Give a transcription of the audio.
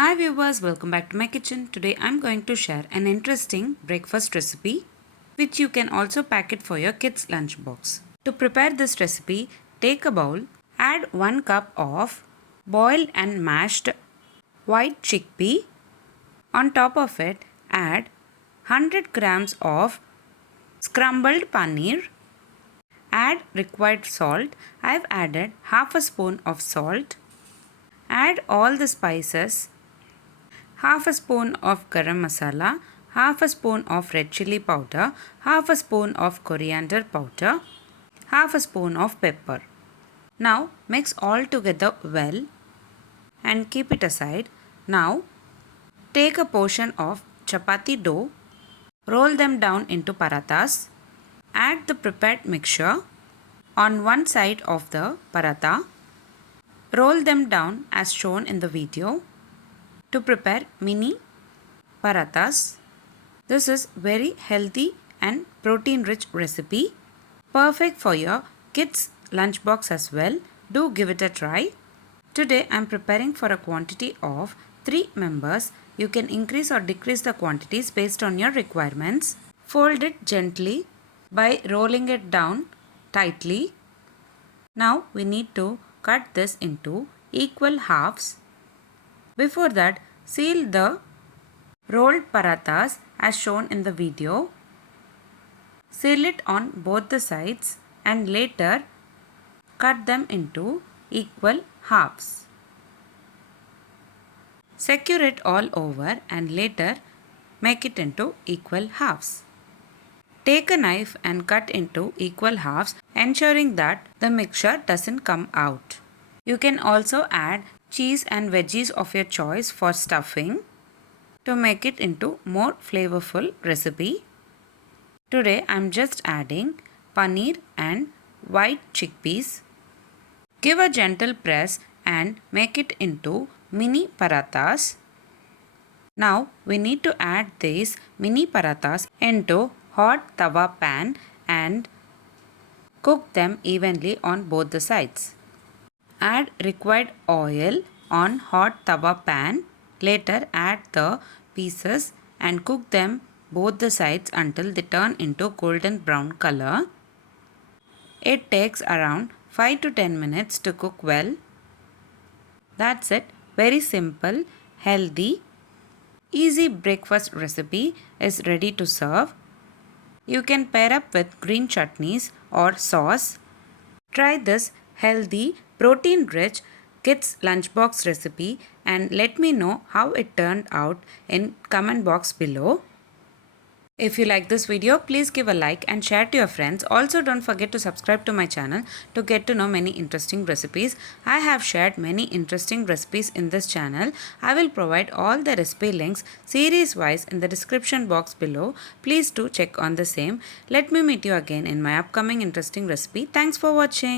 Hi viewers, welcome back to my kitchen. Today I'm going to share an interesting breakfast recipe which you can also pack it for your kids lunchbox. To prepare this recipe, take a bowl, add 1 cup of boiled and mashed white chickpea. On top of it, add 100 grams of scrambled paneer. Add required salt. I've added half a spoon of salt. Add all the spices, half a spoon of garam masala, half a spoon of red chili powder, half a spoon of coriander powder, half a spoon of pepper. Now mix all together well and keep it aside. Now take a portion of chapati dough, roll them down into parathas, add the prepared mixture on one side of the paratha, roll them down as shown in the video. To prepare mini parathas, this is very healthy and protein rich recipe, perfect for your kids lunchbox as well. Do give it a try. Today I am preparing for a quantity of 3 members. You can increase or decrease the quantities based on your requirements. Fold it gently by rolling it down tightly. Now we need to cut this into equal halves. Before that, seal the rolled parathas as shown in the video. Seal it on both the sides and later cut them into equal halves. Secure it all over and later make it into equal halves. Take a knife and cut into equal halves, ensuring that the mixture doesn't come out. You can also add cheese and veggies of your choice for stuffing to make it into more flavorful recipe. Today I am just adding paneer and white chickpeas. Give a gentle press and make it into mini parathas. Now we need to add these mini parathas into hot tawa pan and cook them evenly on both the sides. Add required oil on hot tawa pan. Later add the pieces and cook them both the sides until they turn into golden brown color. It takes around 5 to 10 minutes to cook well. That's it. Very simple, healthy, easy breakfast recipe is ready to serve. You can pair up with green chutneys or sauce. Try this healthy, protein-rich kids lunchbox recipe and let me know how it turned out in comment box below. If you like this video, please give a like and share to your friends. Also, don't forget to subscribe to my channel to get to know many interesting recipes. I have shared many interesting recipes in this channel. I will provide all the recipe links series wise in the description box below. Please do check on the same. Let me meet you again in my upcoming interesting recipe. Thanks for watching.